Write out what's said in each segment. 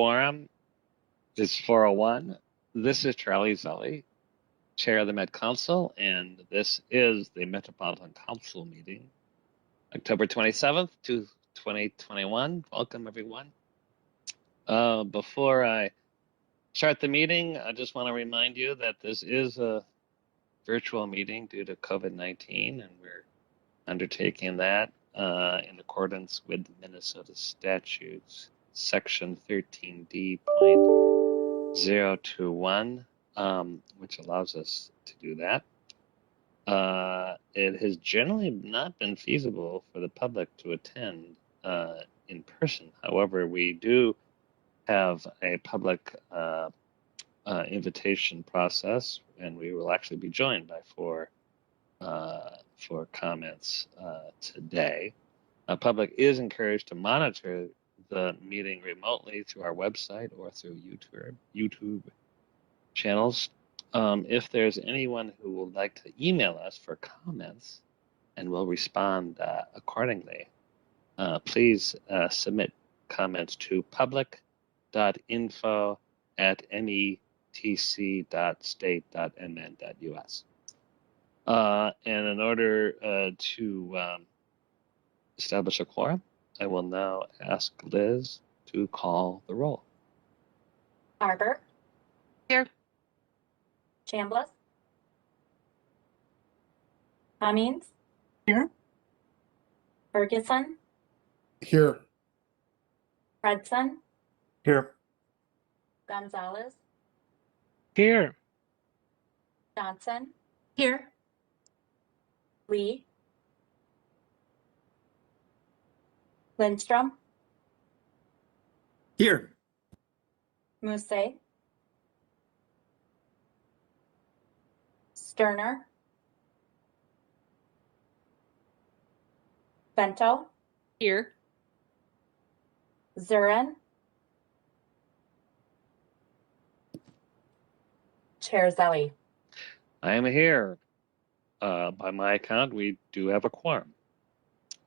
quorum is 401. This is Charlie Zelli, Chair of the Met Council, and this is the Metropolitan Council meeting, October 27th, 2021. Welcome, everyone. Before I start the meeting, I just want to remind you that this is a virtual meeting due to COVID-19, and we're undertaking that in accordance with Minnesota statutes, section 13D.021, which allows us to do that. It has generally not been feasible for the public to attend in person. However, we do have a public invitation process, and we will actually be joined by four comments today. Public is encouraged to monitor the meeting remotely through our website or through YouTube channels. If there's anyone who would like to email us for comments, and we'll respond accordingly, please submit comments to public.info@metc.state.mn.us. And in order to establish a quorum, I will now ask Liz to call the roll. Arbor. Here. Chambliss. Cummings. Here. Ferguson. Here. Fredson. Here. Gonzalez. Here. Johnson. Here. Lee. Lindstrom. Here. Mousse. Sterner. Bento. Here. Zurin. Chair Zelli. I am here. By my account, we do have a quorum.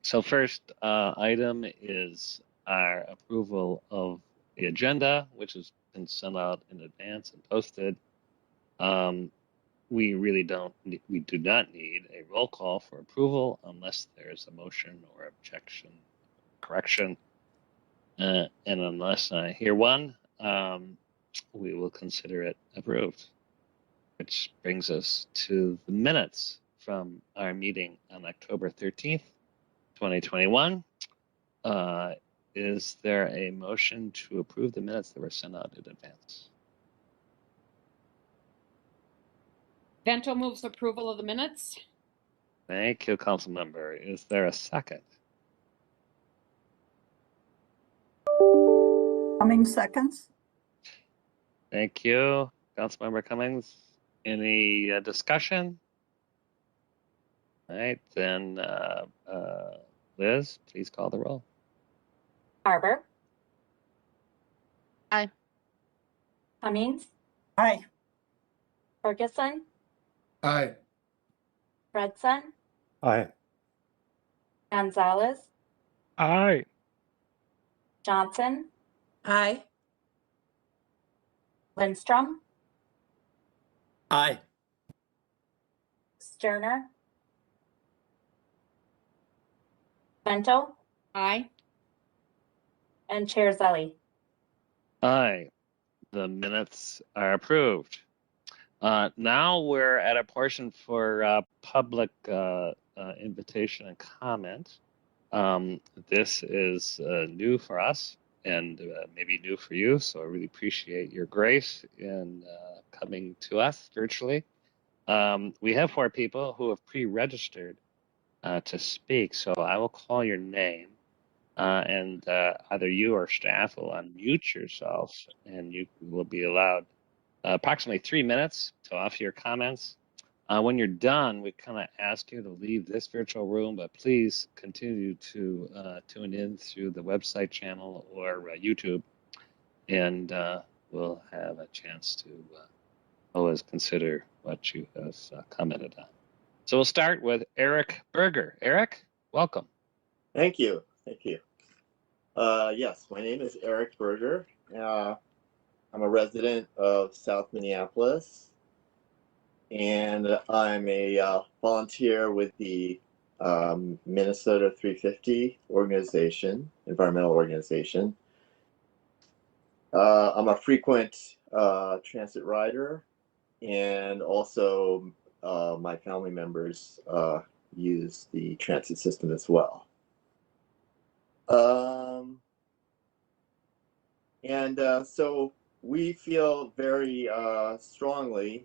So first item is our approval of the agenda, which has been sent out in advance and posted. We do not need a roll call for approval unless there's a motion or objection, correction. And unless I hear one, we will consider it approved. Which brings us to the minutes from our meeting on October 13th, 2021. Is there a motion to approve the minutes that were sent out in advance? Bento moves approval of the minutes. Thank you, council member. Is there a second? Cummings seconds. Thank you, Councilmember Cummings. Any discussion? All right, then Liz, please call the roll. Arbor. Aye. Cummings. Aye. Ferguson. Aye. Fredson. Aye. Gonzalez. Aye. Johnson. Aye. Lindstrom. Aye. Sterner. Bento. Aye. And Chair Zelli. Aye, the minutes are approved. Now we're at a portion for public invitation and comment. This is new for us and maybe new for you, so I really appreciate your grace in coming to us virtually. We have 4 people who have pre-registered to speak, so I will call your name. And either you or staff will unmute yourself, and you will be allowed approximately 3 minutes to offer your comments. When you're done, we kind of ask you to leave this virtual room, but please continue to tune in through the website channel or YouTube, and we'll have a chance to always consider what you have commented on. So we'll start with Eric Berger. Eric, welcome. Thank you. Thank you. Yes, my name is Eric Berger. I'm a resident of South Minneapolis, and I'm a volunteer with the Minnesota 350 organization, environmental organization. I'm a frequent transit rider, and also my family members use the transit system as well. So we feel very strongly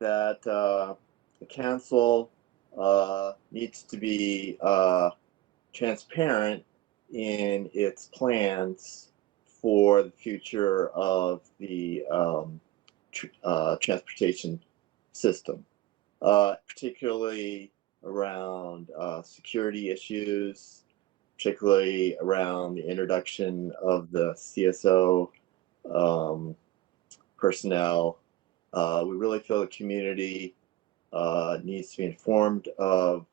that the council needs to be transparent in its plans for the future of the transportation system, particularly around security issues, particularly around the introduction of the CSO personnel. We really feel the community needs to be informed of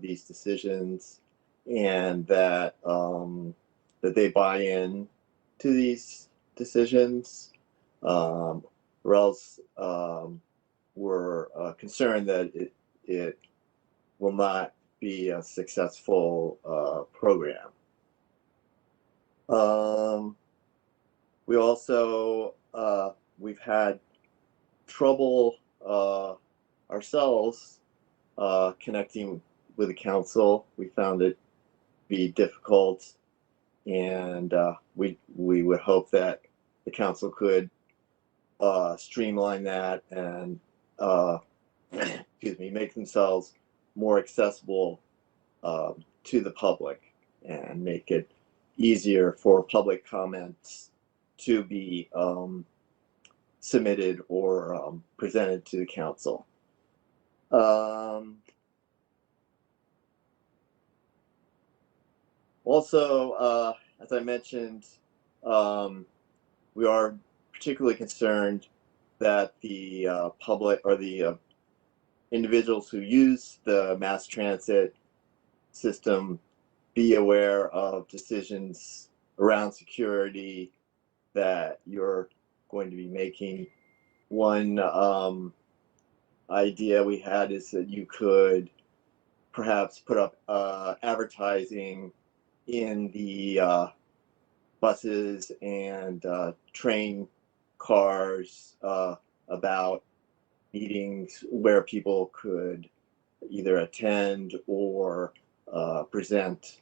these decisions, and that that they buy in to these decisions, or else we're concerned that it will not be a successful program. We also we've had trouble ourselves connecting with the council. We found it be difficult, and we would hope that the council could streamline that and excuse me, make themselves more accessible to the public, and make it easier for public comments to be submitted or presented to the council. Also, as I mentioned, we are particularly concerned that the public, or the individuals who use the mass transit system, be aware of decisions around security that you're going to be making. One idea we had is that you could perhaps put up advertising in the buses and train cars about meetings where people could either attend or present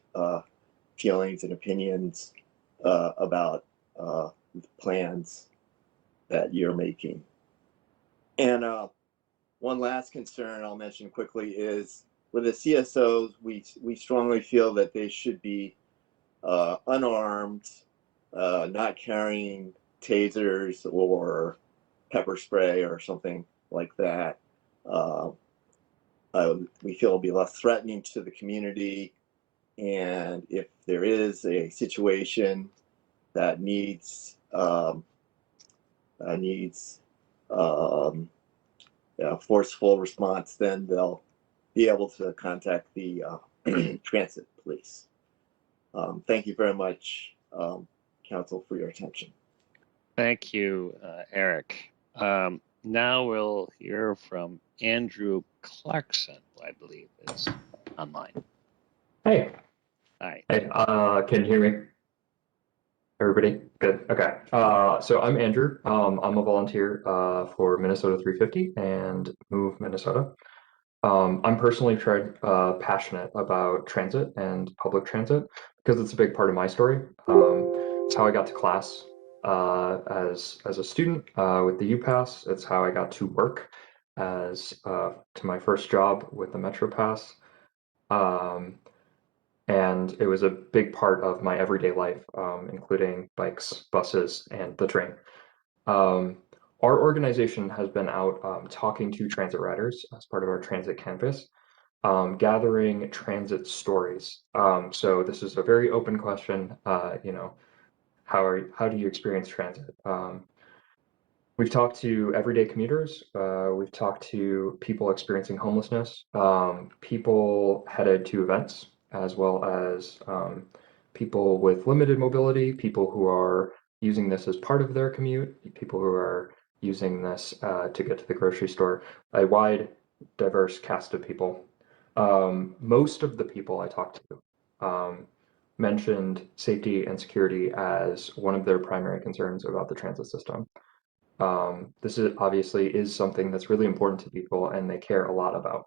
feelings and opinions about plans that you're making. And one last concern I'll mention quickly is with the CSOs, we strongly feel that they should be unarmed, not carrying tasers or pepper spray or something like that. We feel it'll be less threatening to the community, and if there is a situation that needs forceful response, then they'll be able to contact the transit police. Thank you very much, Council, for your attention. Thank you, Eric. Now we'll hear from Andrew Clarkson, who I believe is online. Hey. Hi. Hey, can you hear me? Everybody? Good. Okay. So I'm Andrew. I'm a volunteer for Minnesota 350 and Move Minnesota. I'm personally passionate about transit and public transit because it's a big part of my story. It's how I got to class as a student with the UPass. It's how I got to work as to my first job with the Metro Pass. And it was a big part of my everyday life, including bikes, buses, and the train. Our organization has been out talking to transit riders as part of our transit campus, gathering transit stories. So this is a very open question. How do you experience transit? We've talked to everyday commuters. We've talked to people experiencing homelessness, people headed to events, as well as people with limited mobility, people who are using this as part of their commute, people who are using this to get to the grocery store, a wide, diverse cast of people. Most of the people I talked to mentioned safety and security as one of their primary concerns about the transit system. This is obviously something that's really important to people and they care a lot about.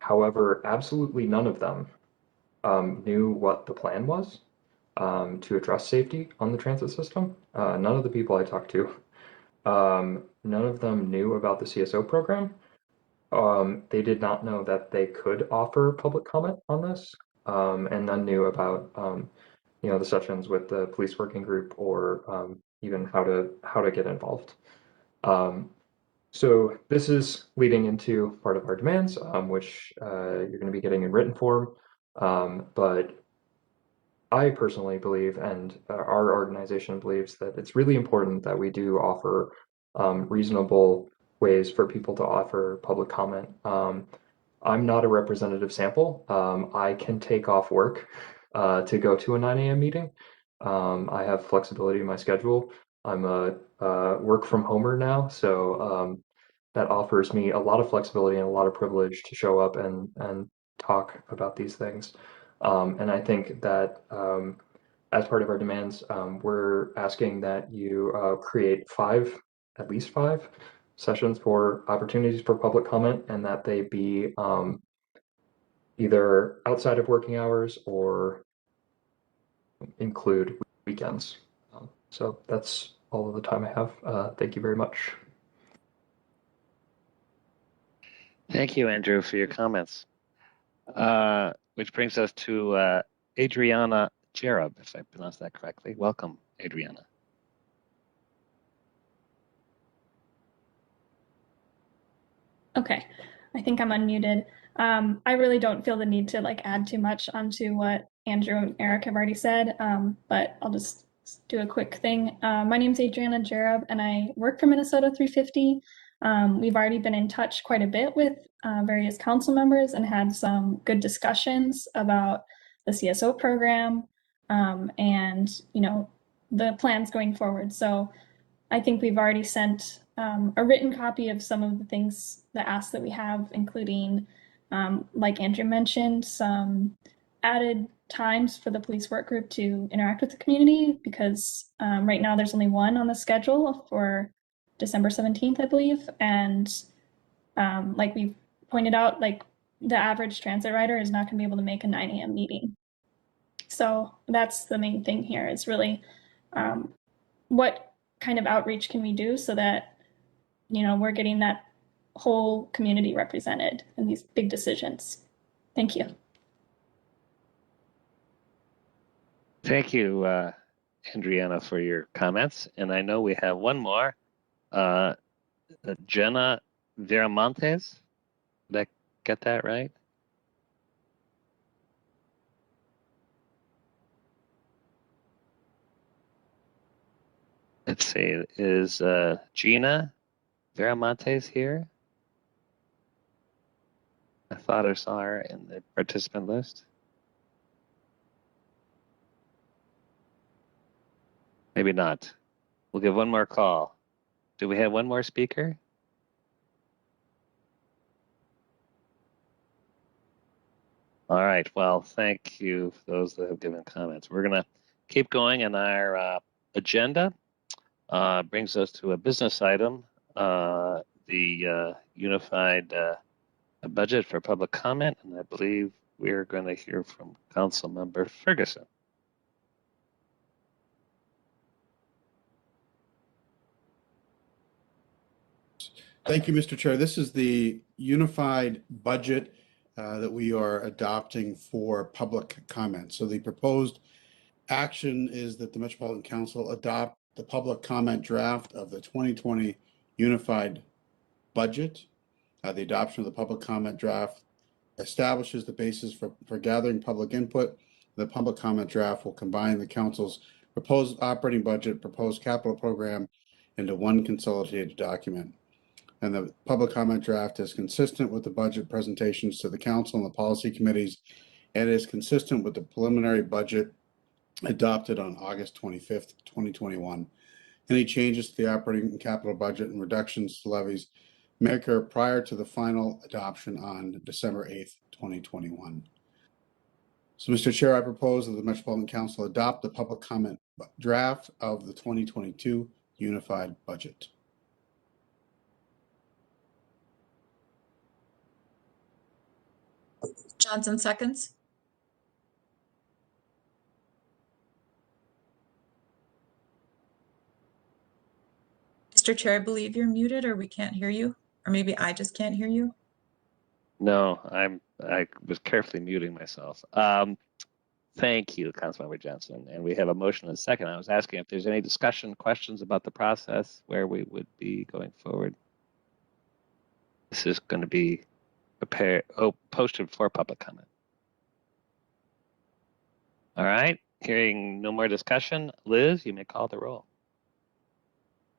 However, absolutely none of them knew what the plan was to address safety on the transit system. None of the people I talked to, none of them knew about the CSO program. They did not know that they could offer public comment on this, and none knew about the sessions with the police working group or even how to get involved. So this is leading into part of our demands, which you're going to be getting in written form. But I personally believe, and our organization believes, that it's really important that we do offer reasonable ways for people to offer public comment. I'm not a representative sample. I can take off work to go to a 9 a.m. meeting. I have flexibility in my schedule. I'm a work from homer now, so that offers me a lot of flexibility and a lot of privilege to show up and talk about these things. And I think that as part of our demands, we're asking that you create at least five sessions for opportunities for public comment, and that they be either outside of working hours or include weekends. So that's all of the time I have. Thank you very much. Thank you, Andrew, for your comments. Which brings us to Adriana Jarab, if I pronounced that correctly. Welcome, Adriana. Okay, I think I'm unmuted. I really don't feel the need to add too much onto what Andrew and Eric have already said, but I'll just do a quick thing. My name is Adriana Jarab, and I work for Minnesota 350. We've already been in touch quite a bit with various council members and had some good discussions about the CSO program and the plans going forward. So I think we've already sent a written copy of some of the things, the asks that we have, including, like Andrew mentioned, some added times for the police work group to interact with the community, because right now there's only one on the schedule for December 17th, I believe. And like we pointed out, the average transit rider is not going to be able to make a 9 a.m. meeting. So that's the main thing here, is really what kind of outreach can we do so that we're getting that whole community represented in these big decisions. Thank you. Thank you, Adriana, for your comments. And I know we have one more. Jenna Viramontes. Did I get that right? Let's see, is Gina Viramontes here? I thought I saw her in the participant list. Maybe not. We'll give one more call. Do we have one more speaker? All right, well, thank you for those that have given comments. We're gonna keep going, and our agenda brings us to a business item, the unified budget for public comment, and I believe we're gonna hear from Council Member Ferguson. Thank you, Mr. Chair. This is the unified budget that we are adopting for public comment. So the proposed action is that the Metropolitan Council adopt the public comment draft of the 2020 unified budget. The adoption of the public comment draft establishes the basis for gathering public input. The public comment draft will combine the council's proposed operating budget, proposed capital program into one consolidated document. And the public comment draft is consistent with the budget presentations to the council and the policy committees, and is consistent with the preliminary budget adopted on August 25th, 2021. Any changes to the operating and capital budget and reductions to levies may occur prior to the final adoption on December 8th, 2021. So, Mr. Chair, I propose that the Metropolitan Council adopt the public comment draft of the 2022 unified budget. Johnson seconds. Mr. Chair, I believe you're muted or we can't hear you, or maybe I just can't hear you. No, I was carefully muting myself. Thank you, Councilmember Johnson. And we have a motion and a second. I was asking if there's any discussion, questions about the process, where we would be going forward. This is going to be posted for public comment. All right, hearing no more discussion, Liz, you may call the roll.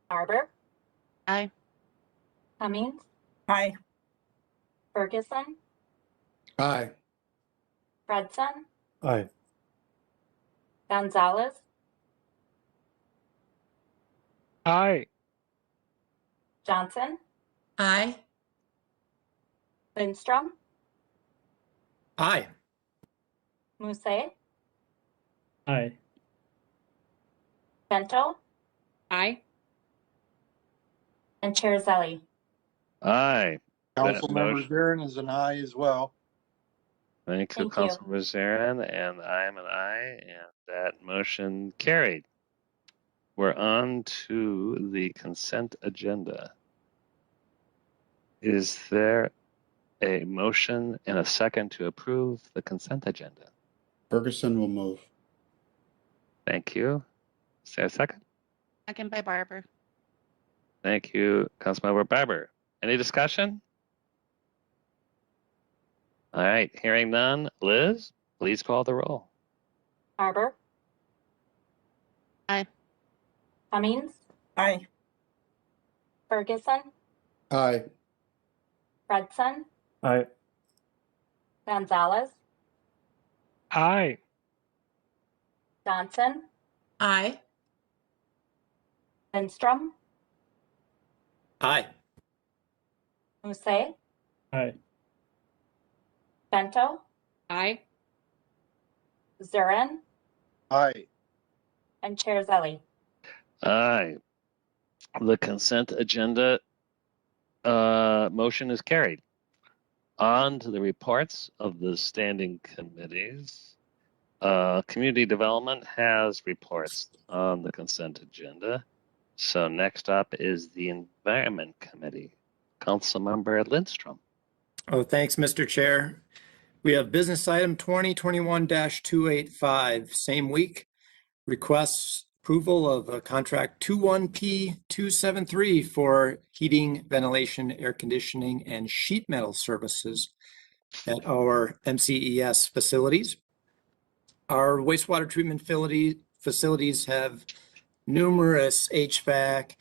Barber, Aye. Cummings, Aye. Ferguson, Aye. Fredson, Aye. Gonzalez, Aye. Johnson, Aye. Lindstrom, Aye. Musse, Aye. Bento, Aye. and Chair Zelli. Aye. That Councilmember motion- Zarin is an aye as well. Thank you, Thank you. Councilmember Zarin, and I am an aye, and that motion carried. We're on to the consent agenda. Is there a motion and a second to approve the consent agenda? Ferguson will move. Thank you. Is there a second? Second by Barber. Thank you, Councilmember Barber. Any discussion? All right, hearing none. Liz, please call the roll. Barber, Aye. Cummings, Aye. Ferguson, Aye. Fredson, Aye. Gonzalez, Aye. Johnson, Aye. Lindstrom, Aye. Musse, Aye. Bento, Aye. Zurin, Aye. and Chair Zelli. Aye. The consent agenda motion is carried. On to the reports of the standing committees. Community Development has reports on the consent agenda. So next up is the Environment Committee. Councilmember Lindstrom. Oh, thanks, Mr. Chair. We have business item 2021-285, same week. Requests approval of a contract 21P273 for heating, ventilation, air conditioning, and sheet metal services at our MCES facilities. Our wastewater treatment facilities have numerous HVAC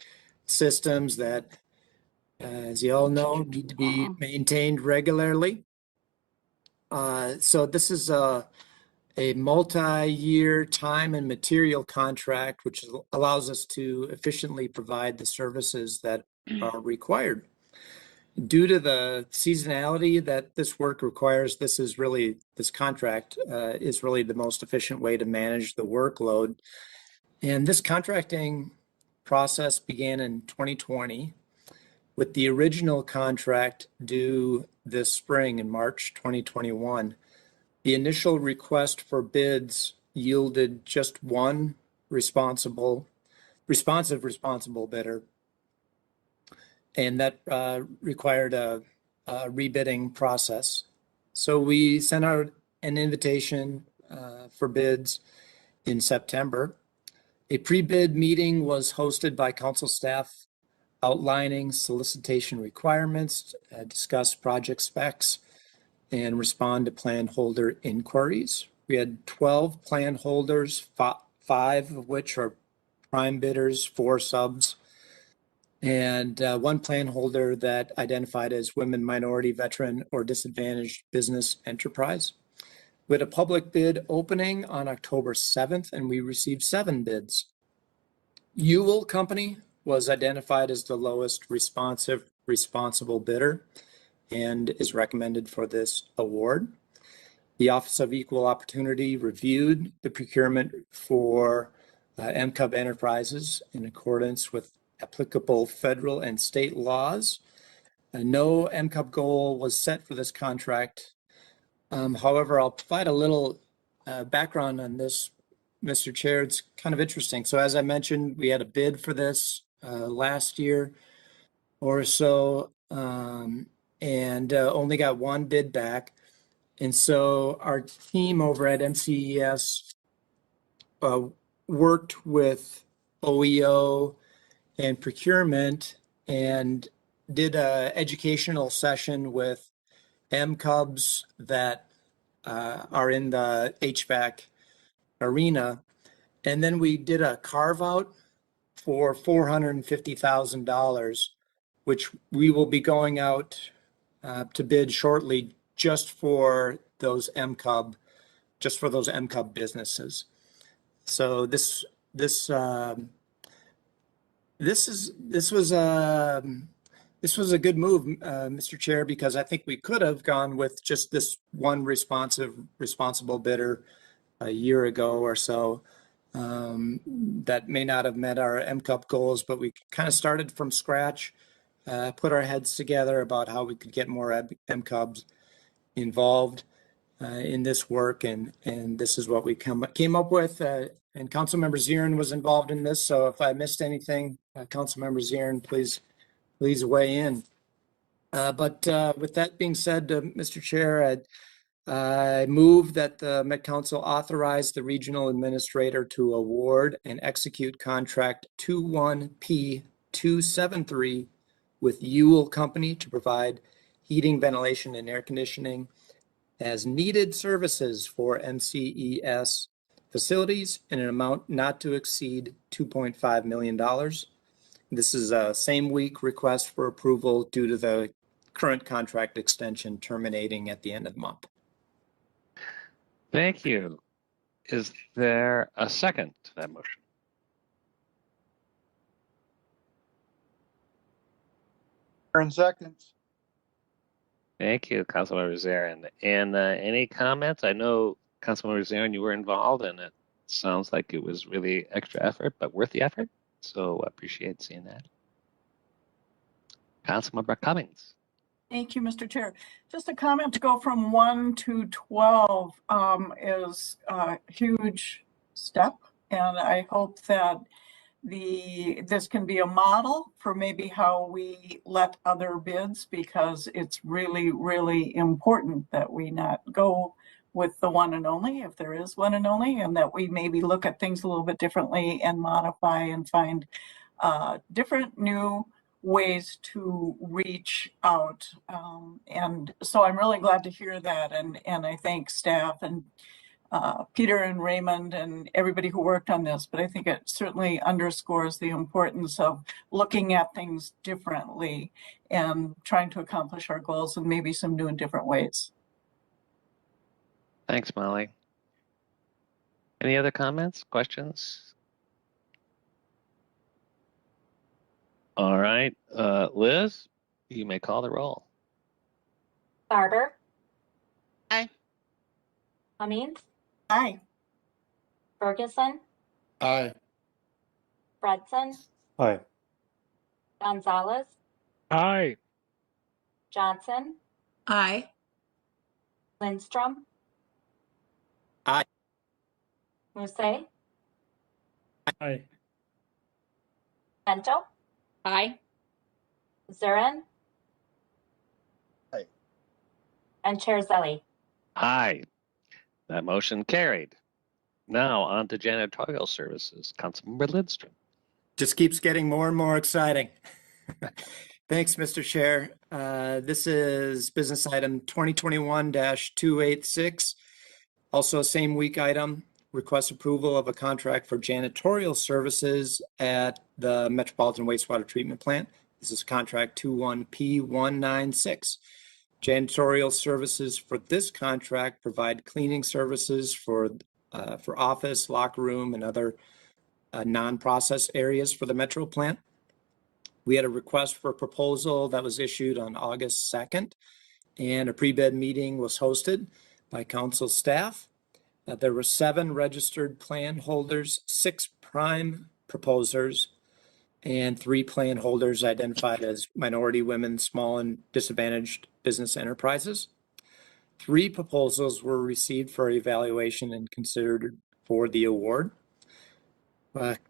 systems that, as you all know, need to be maintained regularly. So this is a multi-year time and material contract, which allows us to efficiently provide the services that are required. Due to the seasonality that this work requires, this contract is really the most efficient way to manage the workload. And this contracting process began in 2020, with the original contract due this spring in March 2021. The initial request for bids yielded just one responsive bidder, and that required a rebidding process. So we sent out an invitation for bids in September. A pre-bid meeting was hosted by council staff outlining solicitation requirements, discuss project specs, and respond to plan holder inquiries. We had 12 plan holders, 5 of which are prime bidders, 4 subs, and 1 plan holder that identified as women, minority, veteran, or disadvantaged business enterprise. with a public bid opening on October 7th, and we received 7 bids. Ewell Company was identified as the lowest responsible bidder and is recommended for this award. The Office of Equal Opportunity reviewed the procurement for MCUB Enterprises in accordance with applicable federal and state laws. No MCUB goal was set for this contract. However, I'll provide a little background on this, Mr. Chair. It's kind of interesting. So as I mentioned, we had a bid for this last year or so, and only got 1 bid back. And so our team over at MCES worked with OEO and procurement and did an educational session with MCUBs that are in the HVAC arena. And then we did a carve out for $450,000, which we will be going out to bid shortly just for those MCUB businesses. So this was a good move, Mr. Chair, because I think we could have gone with just this one responsible bidder a year ago or so. That may not have met our MCUB goals, but we kind of started from scratch, put our heads together about how we could get more MCUBs involved in this work, and this is what we came up with. And Councilmember Zirin was involved in this, so if I missed anything, Councilmember Zirin, please weigh in. But with that being said, Mr. Chair, I move that the Met Council authorize the regional administrator to award and execute contract 21P273 with Ewell Company to provide heating, ventilation, and air conditioning as needed services for MCES facilities in an amount not to exceed $2.5 million. This is a same week request for approval due to the current contract extension terminating at the end of the month. Thank you. Is there a second to that motion? Aaron seconds. Thank you, Councilmember Zarin. And any comments? I know, Councilmember Zarin, you were involved, and it sounds like it was really extra effort, but worth the effort. So I appreciate seeing that. Councilmember Cummings. Thank you, Mr. Chair. Just a comment: to go from 1 to 12 is a huge step, and I hope that this can be a model for maybe how we let other bids, because it's really, really important that we not go with the one and only, if there is one and only, and that we maybe look at things a little bit differently and modify and find different new ways to reach out. And so I'm really glad to hear that. And I thank staff and Peter and Raymond and everybody who worked on this, but I think it certainly underscores the importance of looking at things differently and trying to accomplish our goals in maybe some new and different ways. Thanks, Molly. Any other comments, questions? All right, Liz, you may call the roll. Barber. Aye. Cummings. Aye. Ferguson. Aye. Fredson. Aye. Gonzalez. Aye. Johnson. Aye. Lindstrom. Aye. Musse. Aye. Bento. Aye. Zurin. Aye. And Chair Zelli. Aye. That motion carried. Now on to janitorial services. Councilmember Lindstrom. Just keeps getting more and more exciting. Thanks, Mr. Chair. This is business item 2021-286. Also a same week item, request approval of a contract for janitorial services at the Metropolitan Wastewater Treatment Plant. This is contract 21P196. Janitorial services for this contract provide cleaning services for office, locker room, and other non-process areas for the Metro plant. We had a request for proposal that was issued on August 2nd, and a pre-bid meeting was hosted by council staff. There were 7 registered plan holders, 6 prime proposers, and 3 plan holders identified as minority women, small and disadvantaged business enterprises. 3 proposals were received for evaluation and considered for the award.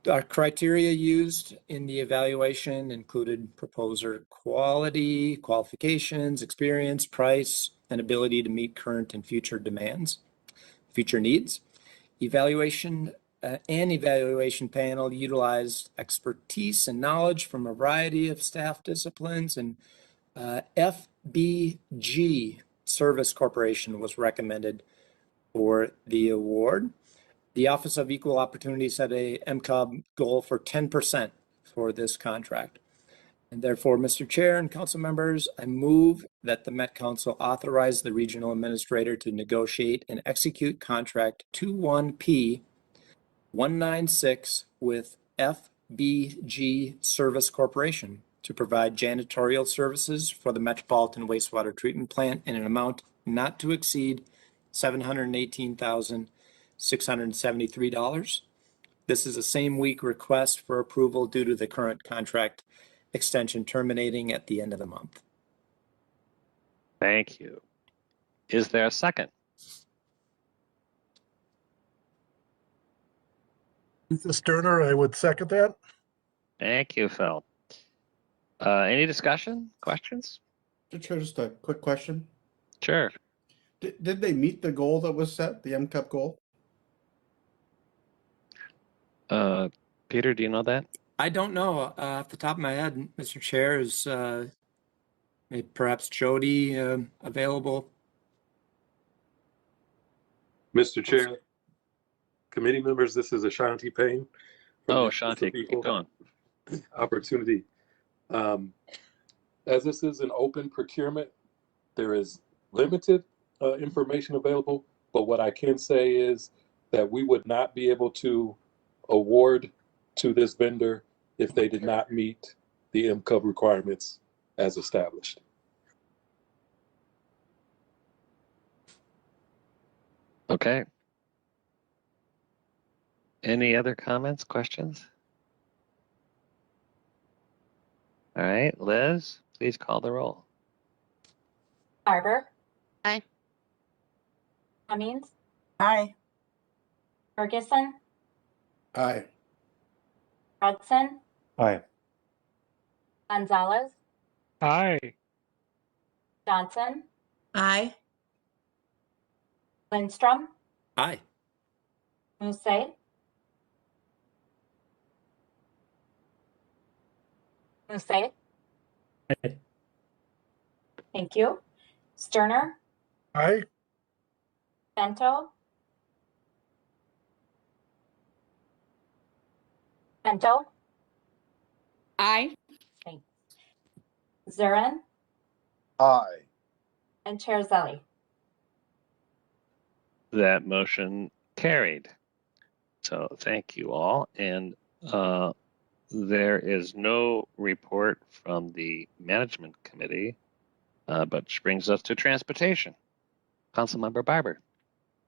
Our criteria used in the evaluation included proposer quality, qualifications, experience, price, and ability to meet current and future needs. Evaluation panel utilized expertise and knowledge from a variety of staff disciplines, and FBG Service Corporation was recommended for the award. The Office of Equal Opportunity set a MCOB goal for 10% for this contract. And therefore, Mr. Chair and council members, I move that the Met Council authorize the regional administrator to negotiate and execute contract 21P 196 with FBG Service Corporation to provide janitorial services for the Metropolitan Wastewater Treatment Plant in an amount not to exceed $718,673. This is a same week request for approval due to the current contract extension terminating at the end of the month. Thank you. Is there a second? This is Sterner. I would second that. Thank you, Phil. Any discussion, questions? Mr. Chair, just a quick question. Sure. Did they meet the goal that was set, the MCUP goal? Peter, do you know that? I don't know off the top of my head, Mr. Chair. Is perhaps Jody available? Mr. Chair, committee members, this is Ashanti Payne. Oh, Shanti, keep going. Opportunity. As this is an open procurement, there is limited information available, but what I can say is that we would not be able to award to this vendor if they did not meet the MCUB requirements as established. Okay. Any other comments, questions? All right, Liz, please call the roll. Barber. Aye. Cummings. Aye. Ferguson. Aye. Hudson. Aye. Gonzalez. Aye. Johnson. Aye. Lindstrom. Aye. Musse. Musse. Aye. Thank you. Sterner. Aye. Bento. Bento. Aye. Thanks. Zurin. Aye. And Chair Zelli. That motion carried. So thank you all. And there is no report from the management committee, but which brings us to transportation. Councilmember Barber.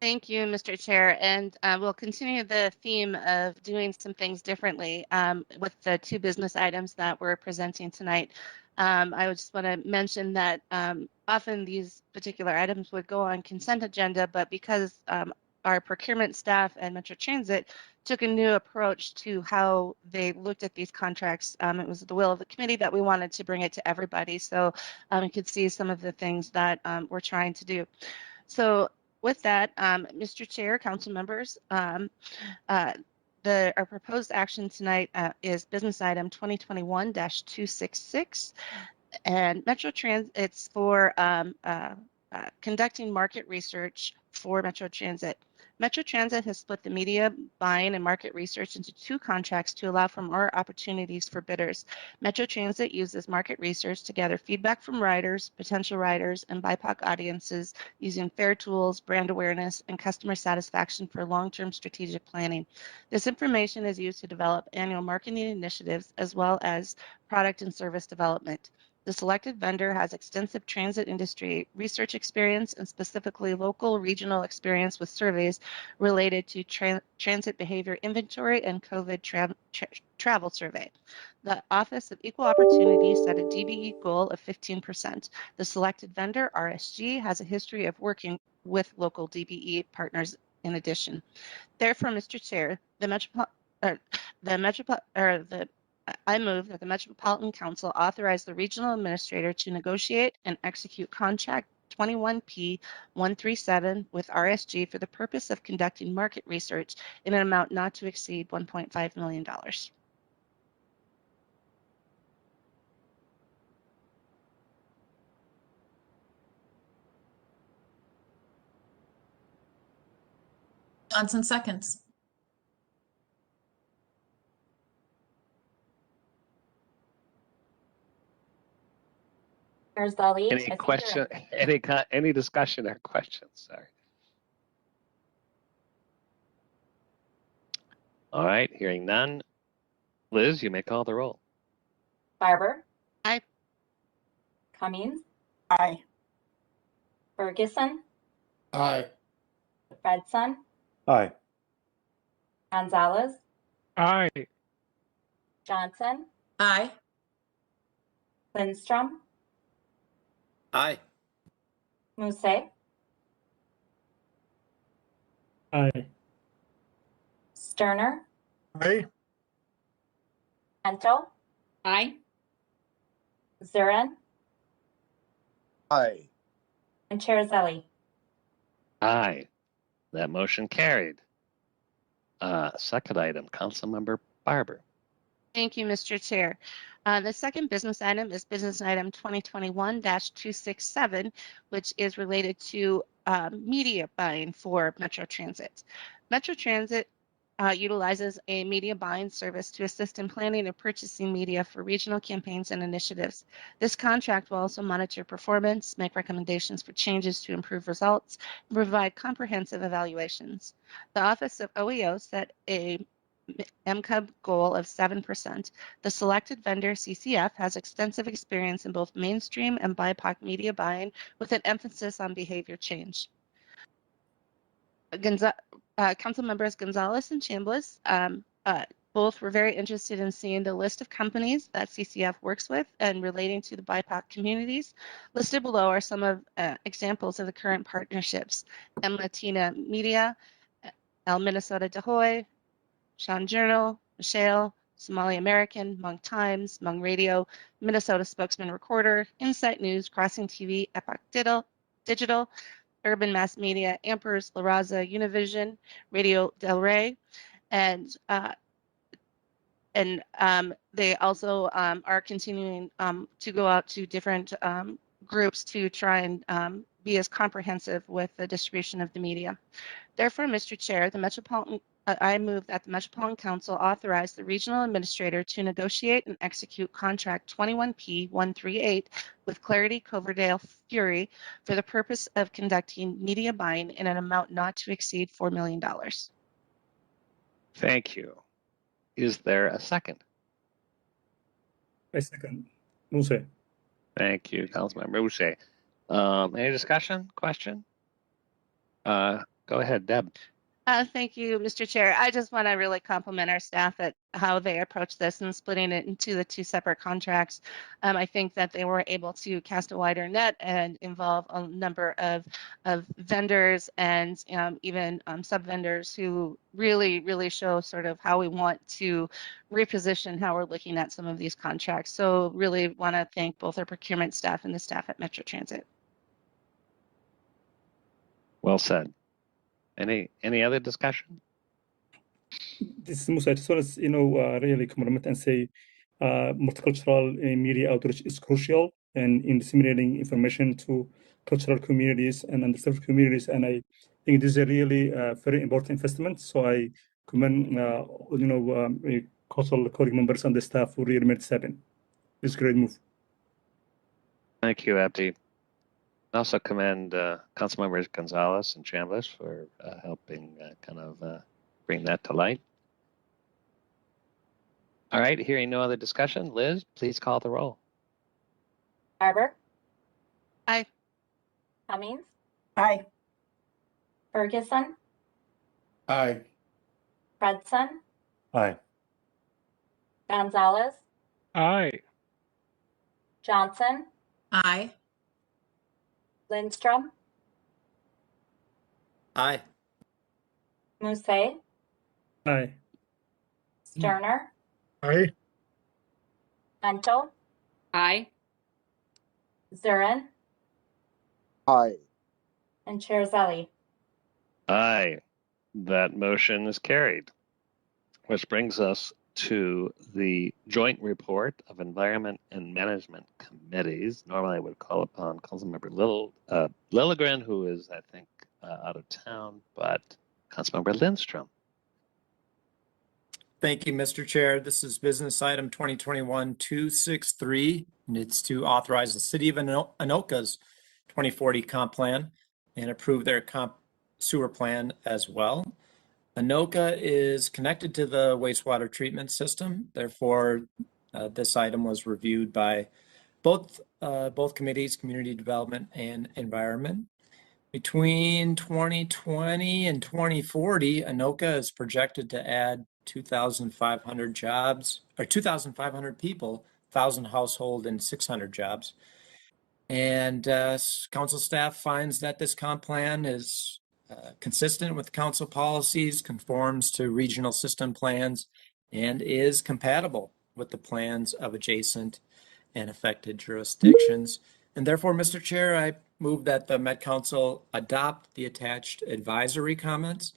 Thank you, Mr. Chair, and we'll continue the theme of doing some things differently with the 2 business items that we're presenting tonight. I would just want to mention that often these particular items would go on consent agenda, but because our procurement staff and Metro Transit took a new approach to how they looked at these contracts, it was the will of the committee that we wanted to bring it to everybody, so you could see some of the things that we're trying to do. So with that, Mr. Chair, council members, our proposed action tonight is business item 2021-266, and Metro Transit. It's for conducting market research for Metro Transit. Metro Transit has split the media buying and market research into 2 contracts to allow for more opportunities for bidders. Metro Transit uses market research to gather feedback from riders, potential riders, and BIPOC audiences using FAIR tools, brand awareness, and customer satisfaction for long-term strategic planning. This information is used to develop annual marketing initiatives as well as product and service development. The selected vendor has extensive transit industry research experience and specifically local regional experience with surveys related to transit behavior inventory and COVID travel survey. The Office of Equal Opportunity set a DBE goal of 15%. The selected vendor, RSG, has a history of working with local DBE partners in addition. Therefore, Mr. Chair, I move that the Metropolitan Council authorize the regional administrator to negotiate and execute contract 21P137 with RSG for the purpose of conducting market research in an amount not to exceed $1.5 million. Johnson seconds. Terzali. Any question, any discussion or questions? Sorry. All right, hearing none. Liz, you may call the roll. Barber. Aye. Cummings. Aye. Ferguson. Aye. Fredson. Aye. Gonzalez. Aye. Johnson. Aye. Lindstrom. Aye. Musse. Aye. Sterner. Aye. Bento. Aye. Zurin. Aye. And Terzali. Aye. That motion carried. Second item, Councilmember Barber. Thank you, Mr. Chair. The second business item is business item 2021-267, which is related to media buying for Metro Transit. Metro Transit utilizes a media buying service to assist in planning and purchasing media for regional campaigns and initiatives. This contract will also monitor performance, make recommendations for changes to improve results, and provide comprehensive evaluations. The Office of OEO set a MCUB goal of 7%. The selected vendor, CCF, has extensive experience in both mainstream and BIPOC media buying with an emphasis on behavior change. Council members Gonzalez and Chambliss both were very interested in seeing the list of companies that CCF works with and relating to the BIPOC communities. Listed below are some of examples of the current partnerships: M Latina Media, El Minnesota De Hoy, Sean Journal, Michelle, Somali American, Hmong Times, Hmong Radio, Minnesota Spokesman Recorder, Insight News, Crossing TV, Epoch Digital, Urban Mass Media, Ampers, La Raza, Univision, Radio Del Rey, and they also are continuing to go out to different groups to try and be as comprehensive with the distribution of the media. Therefore, Mr. Chair, I move that the Metropolitan Council authorize the regional administrator to negotiate and execute contract 21P138 with Clarity Coverdale Fury for the purpose of conducting media buying in an amount not to exceed $4 million. Thank you. Is there a second? I second. Musse. Thank you, Councilmember Boucher. Any discussion, question? Go ahead, Deb. Thank you, Mr. Chair. I just want to really compliment our staff at how they approach this and splitting it into the 2 separate contracts. I think that they were able to cast a wider net and involve a number of vendors and even sub-vendors who really show sort of how we want to reposition how we're looking at some of these contracts. So really want to thank both our procurement staff and the staff at Metro Transit. Well said. Any other discussion? This is Musa. I just want to, really compliment and say multicultural media outreach is crucial in disseminating information to cultural communities and underserved communities. And I think this is a really very important investment. So I commend council colleague members and the staff who really made it happen. It's a great move. Thank you, Abdi. I also commend Councilmembers Gonzalez and Chambliss for helping bring that to light. All right, hearing no other discussion, Liz, please call the roll. Barber, Aye. Cummings, Aye. Ferguson, Aye. Fredson, Aye. Gonzalez, Aye. Johnson, Aye. Lindstrom, Aye. Musse, Aye. Sterner, Aye. Vento, Aye. Zurin, Aye. and Chair Zelli. Aye, that motion is carried. Which brings us to the joint report of Environment and Management Committees. Normally I would call upon Councilmember Lilligren, who is, I think, out of town, but Councilmember Lindstrom. Thank you, Mr. Chair. This is business item 2021-263, and it's to authorize the City of Anoka's 2040 comp plan and approve their comp sewer plan as well. Anoka is connected to the wastewater treatment system. Therefore, this item was reviewed by both committees, Community Development and Environment. Between 2020 and 2040, Anoka is projected to add 2,500 jobs, or 2,500 people, 1,000 household, and 600 jobs. And council staff finds that this comp plan is consistent with council policies, conforms to regional system plans, and is compatible with the plans of adjacent and affected jurisdictions. And therefore, Mr. Chair, I move that the Met Council adopt the attached advisory comments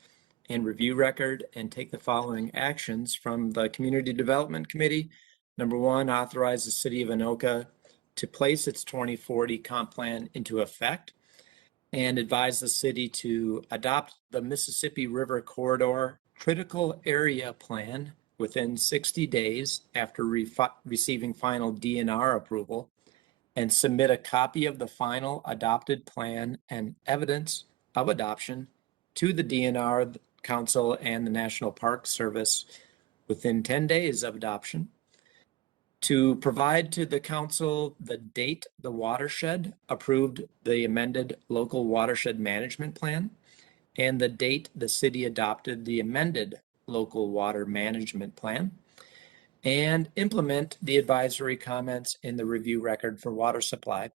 and review record and take the following actions from the Community Development Committee. Number one, authorize the City of Anoka to place its 2040 comp plan into effect and advise the city to adopt the Mississippi River Corridor Critical Area Plan within 60 days after receiving final DNR approval, and submit a copy of the final adopted plan and evidence of adoption to the DNR Council and the National Park Service within 10 days of adoption. To provide to the council the date the watershed approved the amended local watershed management plan and the date the city adopted the amended local water management plan, and implement the advisory comments in the review record for water supply.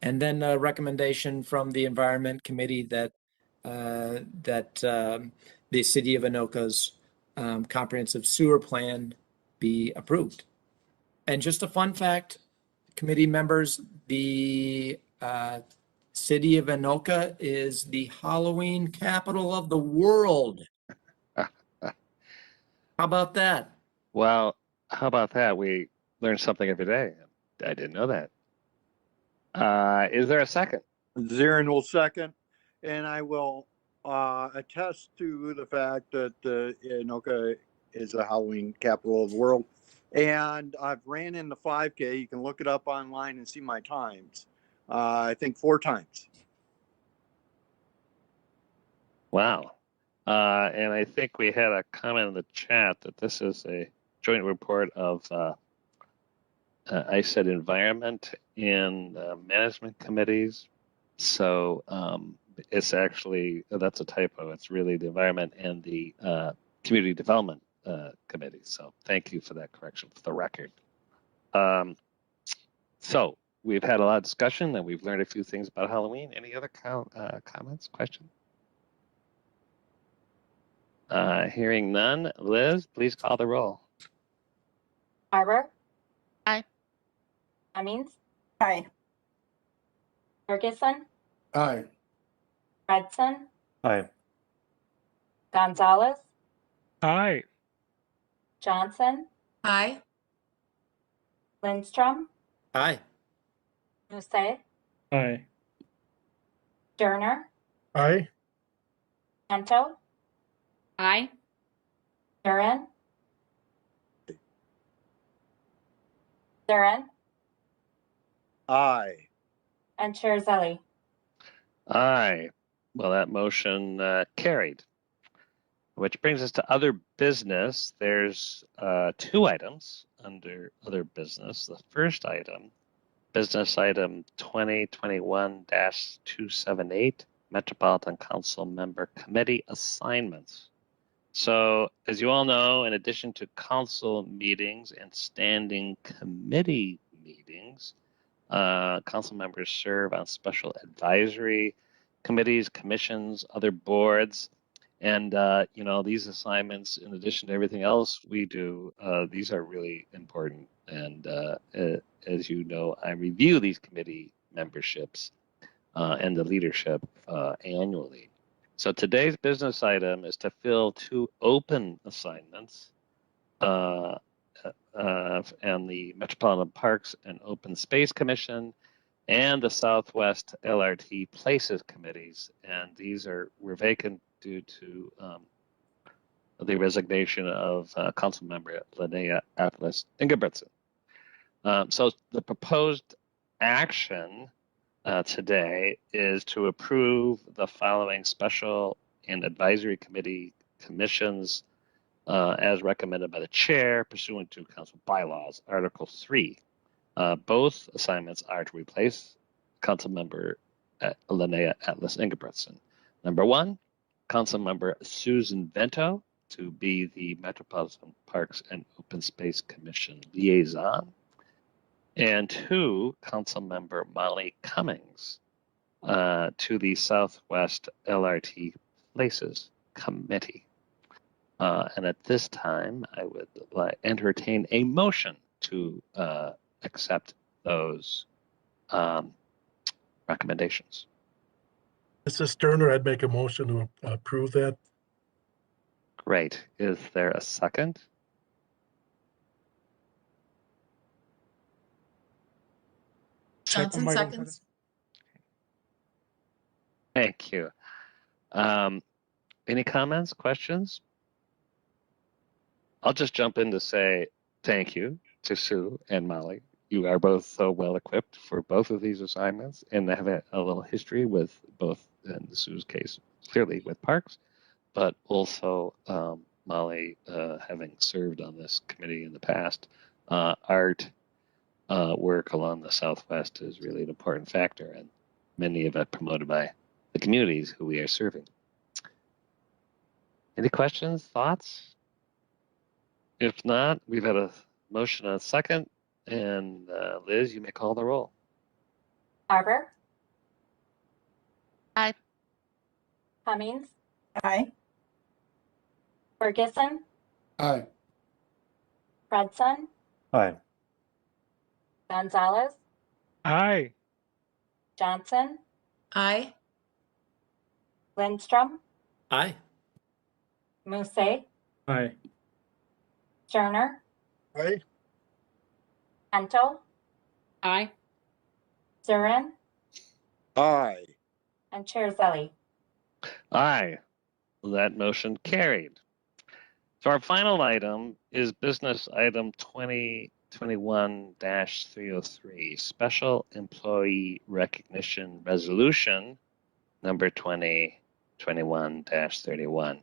And then a recommendation from the Environment Committee that the City of Anoka's comprehensive sewer plan be approved. And just a fun fact, committee members, the City of Anoka is the Halloween capital of the world. How about that? Well, how about that? We learn something every day. I didn't know that. Is there a second? Zarin will second, and I will attest to the fact that Anoka is the Halloween capital of the world. And I've ran in the 5K. You can look it up online and see my times. I think 4 times. Wow. And I think we had a comment in the chat that this is a joint report of, I said environment and management committees. So it's actually, that's a typo. It's really the environment and the community development committee. So thank you for that correction for the record. So we've had a lot of discussion and we've learned a few things about Halloween. Any other comments, questions? Hearing none. Liz, please call the roll. Barber, Aye. Cummings, Aye. Ferguson, Aye. Fredson, Aye. Gonzalez, Aye. Johnson, Aye. Lindstrom, Aye. Musse, Aye. Sterner, Aye. Vento, Aye. Durin, Durin, Aye. and Chair Zelli. Aye. Well, that motion carried. Which brings us to other business. There's two items under other business. The first item, business item 2021-278, Metropolitan Council Member Committee Assignments. So, as you all know, in addition to council meetings and standing committee meetings, council members serve on special advisory committees, commissions, other boards. And, you know, these assignments, in addition to everything else we do, these are really important. And as you know, I review these committee memberships and the leadership annually. So today's business item is to fill two open assignments and the Metropolitan Parks and Open Space Commission and the Southwest LRT Places Committees. And these were vacant due to the resignation of Council Member Linnea Atlas Ingebrigtsen. So the proposed action today is to approve the following special and advisory committee commissions as recommended by the chair pursuant to council bylaws, Article 3. Both assignments are to replace council member Linnea Atlas Ingebrigtsen. Number 1, council member Susan Vento to be the Metropolitan Parks and Open Space Commission liaison. And 2, council member Molly Cummings to the Southwest LRT Places Committee. And at this time, I would entertain a motion to accept those recommendations. Mr. Sterner, I'd make a motion to approve that. Great. Is there a second? Johnson seconds. Thank you. Any comments, questions? I'll just jump in to say thank you to Sue and Molly. You are both so well equipped for both of these assignments and have a little history with both, in Sue's case, clearly with parks, but also Molly having served on this committee in the past. Art work along the Southwest is really an important factor, and many of it promoted by the communities who we are serving. Any questions, thoughts? If not, we've had a motion and a second, and Liz, you may call the roll. Arbor, Aye. Cummings, Aye. Ferguson, Aye. Fredson, Aye. Gonzalez, Aye. Johnson, Aye. Lindstrom, Aye. Musse, Aye. Sterner, Aye. Vento, Aye. Durin, Aye. and Chair Zelli. Aye. That motion carried. So our final item is business item 2021-303, Special Employee Recognition Resolution number 2021-31.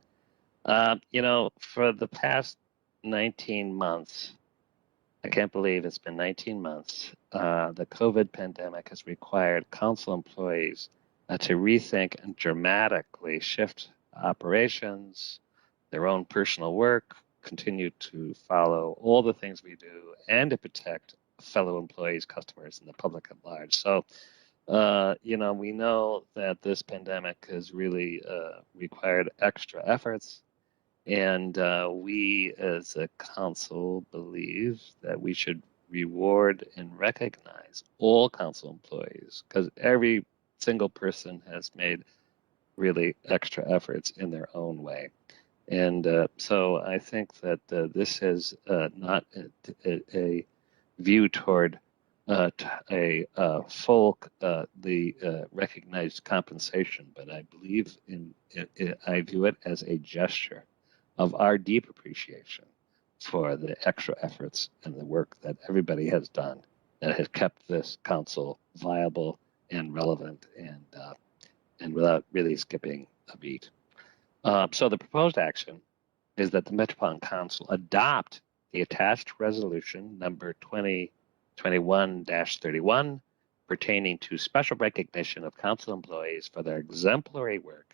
You know, for the past 19 months, I can't believe it's been 19 months, the COVID pandemic has required council employees to rethink and dramatically shift operations, their own personal work, continue to follow all the things we do, and to protect fellow employees, customers, and the public at large. So, you know, we know that this pandemic has really required extra efforts. And we as a council believe that we should reward and recognize all council employees because every single person has made really extra efforts in their own way. And so I think that this is not a view toward full recognized compensation, but I believe I view it as a gesture of our deep appreciation for the extra efforts and the work that everybody has done that has kept this council viable and relevant and without really skipping a beat. So the proposed action is that the Metropolitan Council adopt the attached resolution number 2021-31 pertaining to special recognition of council employees for their exemplary work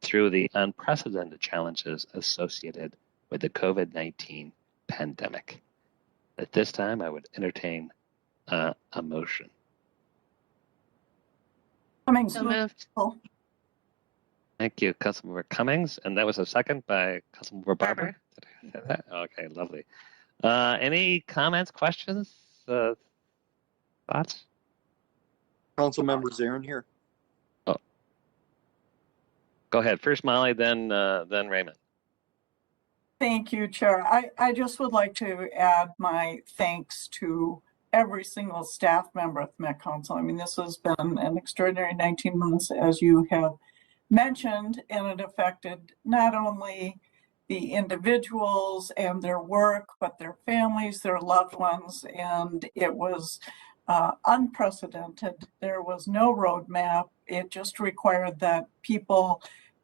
through the unprecedented challenges associated with the COVID-19 pandemic. At this time, I would entertain a motion. Cummings So moved. moved. Oh, Thank you, Councilmember Cummings, and that was a second by Councilmember Barber. Barber. Did I say that? Okay, lovely. Any comments, questions, thoughts? Councilmember Zarin here. Oh, go ahead. First Molly, then Raymond. thank you, Chair. I just would like to add my thanks to every single staff member at the Met Council. I mean, this has been an extraordinary 19 months, as you have mentioned, and it affected not only the individuals and their work, but their families, their loved ones, and it was unprecedented. There was no roadmap. It just required that people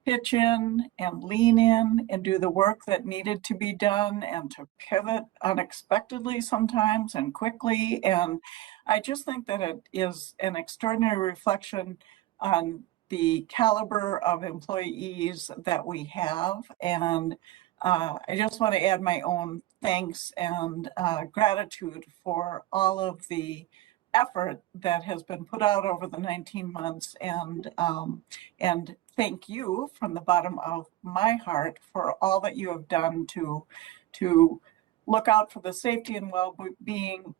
pitch in and lean in and do the work that needed to be done and to pivot unexpectedly sometimes and quickly. And I just think that it is an extraordinary reflection on the caliber of employees that we have. And I just want to add my own thanks and gratitude for all of the effort that has been put out over the 19 months, and thank you from the bottom of my heart for all that you have done to look out for the safety and well-being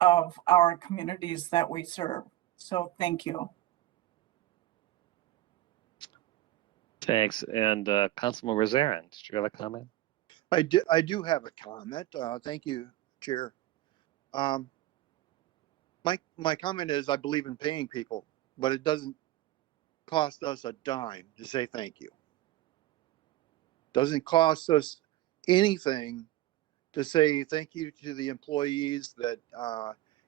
of our communities that we serve. So thank you. Thanks. And Councilmember Zarin, did you have a comment? I do have a comment. Thank you, Chair. My comment is I believe in paying people, but it doesn't cost us a dime to say thank you. Doesn't cost us anything to say thank you to the employees that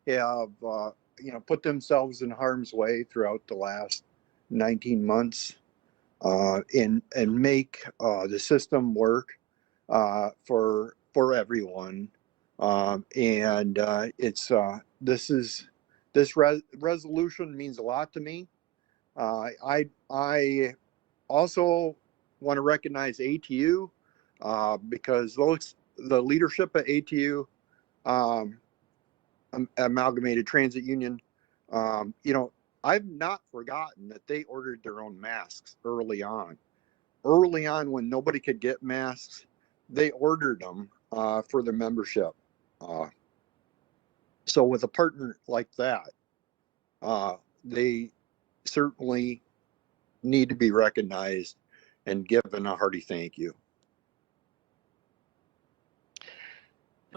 have put themselves in harm's way throughout the last 19 months and make the system work for everyone. This resolution means a lot to me. I also want to recognize ATU because the leadership at ATU, Amalgamated Transit Union, I've not forgotten that they ordered their own masks early on. Early on, when nobody could get masks, they ordered them for their membership. So with a partner like that, they certainly need to be recognized and given a hearty thank you.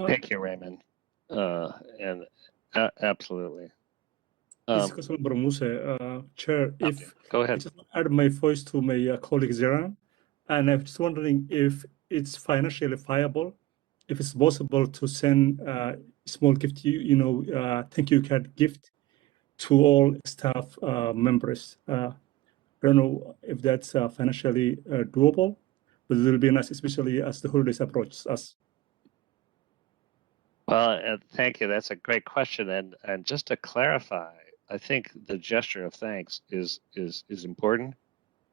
Thank you, Raymond. And absolutely. This is Councilmember Muse. Chair, if Go I ahead. just add my voice to my colleague Zaran, and I'm just wondering if it's financially viable, if it's possible to send a small gift, thank you card gift to all staff members. I don't know if that's financially doable, but it will be nice, especially as the holidays approach us. Well, thank you. That's a great question. And just to clarify, I think the gesture of thanks is important,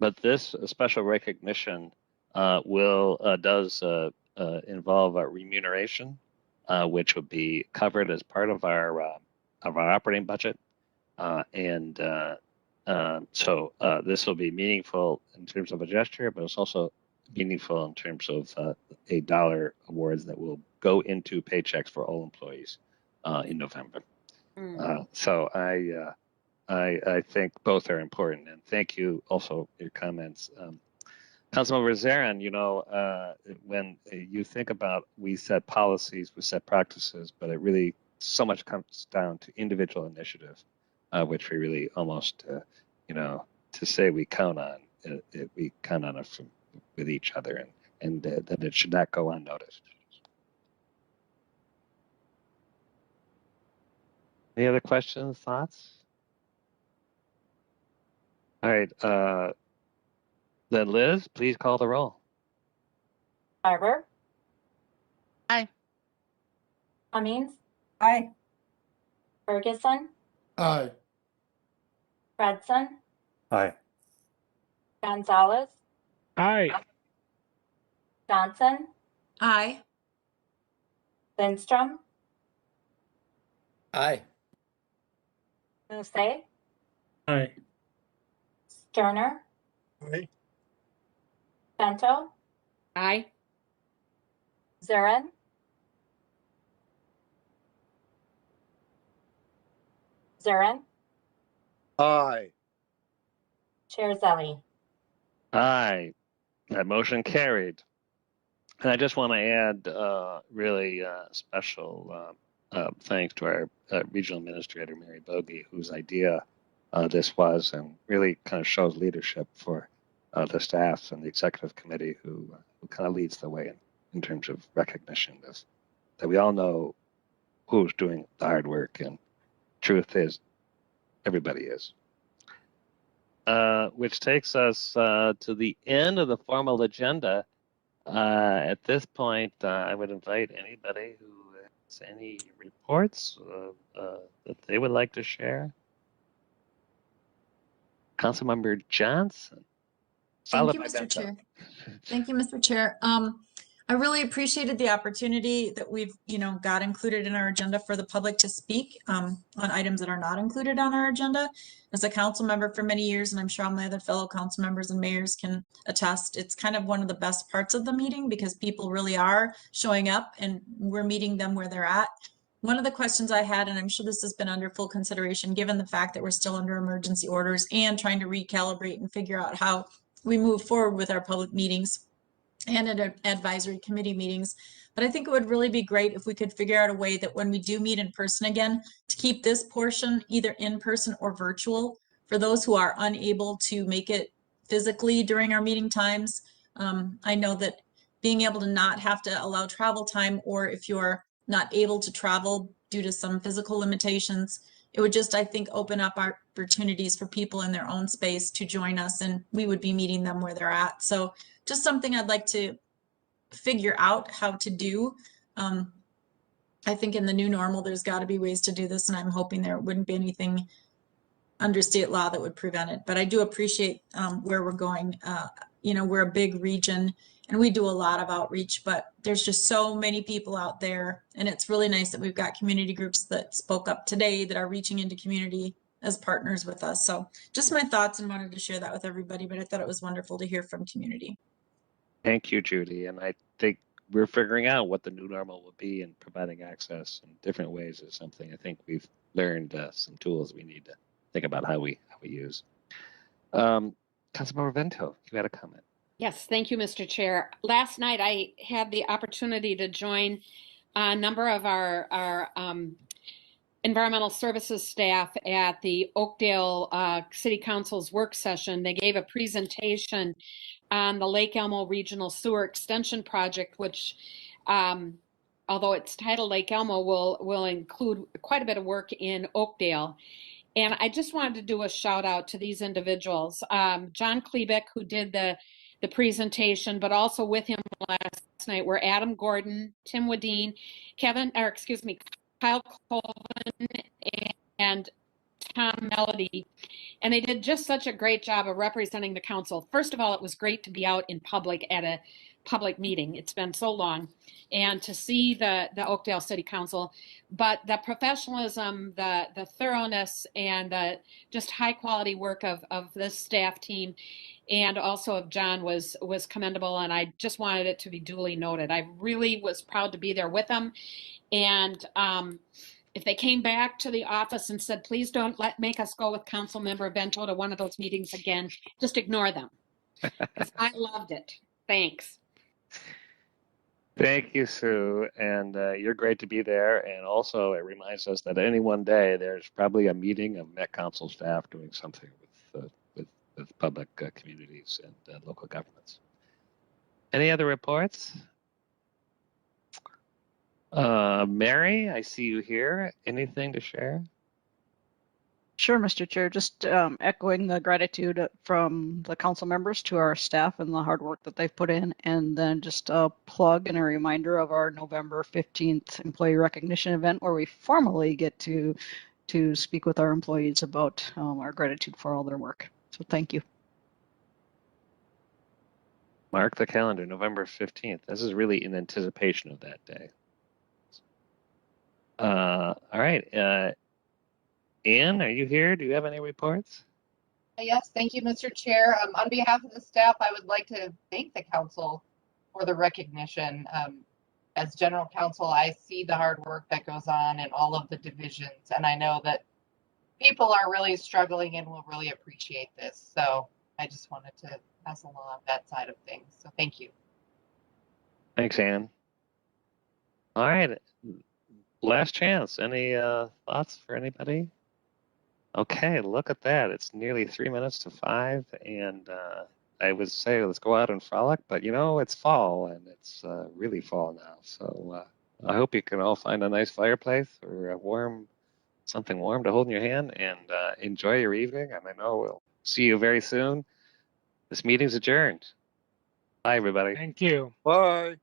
but this special recognition does involve a remuneration, which would be covered as part of our operating budget, so this will be meaningful in terms of a gesture, but it's also meaningful in terms of a dollar awards that will go into paychecks for all employees in November. So I think both are important, and thank you also for your comments. Councilmember Zarin, when you think about we set policies, we set practices, but it really so much comes down to individual initiative, which we really almost, to say we count on, we count on it with each other, and that it should not go unnoticed. Any other questions, thoughts? All right, then Liz, please call the roll. Barber, Aye. Cummings, Aye. Ferguson, Aye. Fredson, Aye. Gonzalez, Aye. Johnson, Aye. Lindstrom, Aye. Musse, Aye. Sterner, Aye. Bento, Aye. Zurin, Aye. Chair Zelli. Aye, that motion carried. And I just want to add really special thanks to our regional administrator, Mary Bogey, whose idea this was, and really kind of shows leadership for the staff and the executive committee who kind of leads the way in terms of recognition of that we all know who's doing the hard work, and truth is everybody is. Which takes us to the end of the formal agenda. At this point, I would invite anybody who has any reports that they would like to share. Councilmember Johnson. Thank you, Mr. Chair. Thank you, Mr. Chair. I really appreciated the opportunity that we've, got included in our agenda for the public to speak on items that are not included on our agenda. As a council member for many years, and I'm sure all my other fellow council members and mayors can attest, it's kind of one of the best parts of the meeting because people really are showing up and we're meeting them where they're at. One of the questions I had, and I'm sure this has been under full consideration, given the fact that we're still under emergency orders and trying to recalibrate and figure out how we move forward with our public meetings and at advisory committee meetings. But I think it would really be great if we could figure out a way that when we do meet in person again, to keep this portion either in person or virtual for those who are unable to make it physically during our meeting times. I know that being able to not have to allow travel time, or if you're not able to travel due to some physical limitations, it would just, I think, open up opportunities for people in their own space to join us, and we would be meeting them where they're at. So just something I'd like to figure out how to do. I think in the new normal, there's got to be ways to do this, and I'm hoping there wouldn't be anything under state law that would prevent it. But I do appreciate where we're going. We're a big region and we do a lot of outreach, but there's just so many people out there. And it's really nice that we've got community groups that spoke up today that are reaching into community as partners with us. So just my thoughts, and wanted to share that with everybody, but I thought it was wonderful to hear from community. Thank you, Judy. And I think we're figuring out what the new normal will be, and providing access in different ways is something I think we've learned some tools we need to think about how we use. Councilmember Vento, you had a comment. Yes, thank you, Mr. Chair. Last night, I had the opportunity to join a number of our environmental services staff at the Oakdale City Council's work session. They gave a presentation on the Lake Elmo Regional Sewer Extension Project, which, although it's titled Lake Elmo, will include quite a bit of work in Oakdale. And I just wanted to do a shout out to these individuals. John Klebeck, who did the presentation, but also with him last night were Adam Gordon, Tim Wadeen, Kyle Colvin, and Tom Melody. And they did just such a great job of representing the council. First of all, it was great to be out in public at a public meeting. It's been so long. And to see the Oakdale City Council, but the professionalism, the thoroughness, and the just high quality work of this staff team, and also of John was commendable. And I just wanted it to be duly noted. I really was proud to be there with them. And if they came back to the office and said, please don't make us go with Council Member Bento to one of those meetings again, just ignore them. I loved it. Thanks. Thank you, Sue, and you're great to be there. And also, it reminds us that any one day there's probably a meeting of Met Council staff doing something with public communities and local governments. Any other reports? Mary, I see you here. Anything to share? Sure, Mr. Chair. Just echoing the gratitude from the council members to our staff and the hard work that they've put in. And then just a plug and a reminder of our November 15th employee recognition event, where we formally get to speak with our employees about our gratitude for all their work. So thank you. Mark the calendar, November 15th. This is really in anticipation of that day. All right. Ann, are you here? Do you have any reports? Yes, thank you, Mr. Chair. On behalf of the staff, I would like to thank the council for the recognition. As general counsel, I see the hard work that goes on in all of the divisions, and I know that people are really struggling and will really appreciate this. So I just wanted to pass along that side of things. So thank you. Thanks, Ann. All right. Last chance. Any thoughts for anybody? Okay, look at that. It's nearly 3 minutes to 5, and I would say let's go out and frolic, but you know, it's fall, and it's really fall now. So I hope you can all find a nice fireplace or something warm to hold in your hand, and enjoy your evening. And I know we'll see you very soon. This meeting's adjourned. Bye, everybody. Thank you. Bye.